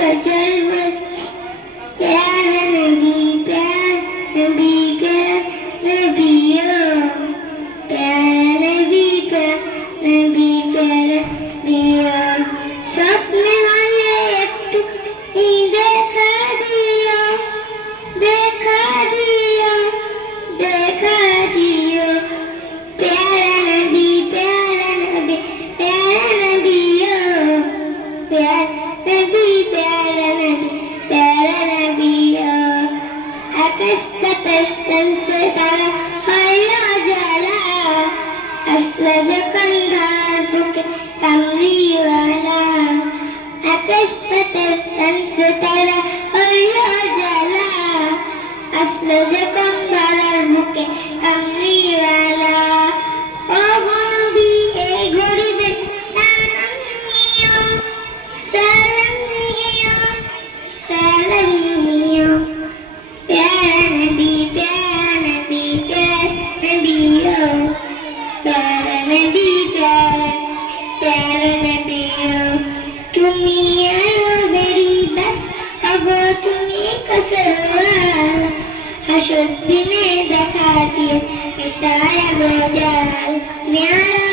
गजल बच्ची प्यारा नबी प्यारा नबी प्यारा नबियो प्यारा नबी प्यारा नबी प्यारा नबियो सपने वाले एकटू देखा दियो देखा दियो देखा दियो प्यारा नबी प्यारा नबी प्यारा नबियो प्यारा नबी प्यारा नबी प्यारा नबियो अकस्मातन से तारा हया जला असलज कंधार बुके कमली वाला अकस्मातन से तारा हया जला असलज कंधार बुके कमली वाला ओ नबी ए घड़ी में सलाम नियो सलाम नियो प्यारा नबी प्यारा नबी प्यारा नबियो प्यारा नबी प्यारा प्यारा नबियो তুমি আলো বেরি দাস আবো তুমি কসরওয়াল হাসর দিনে দেখা দিয়ে মিটায় আলো জাল ন্যারা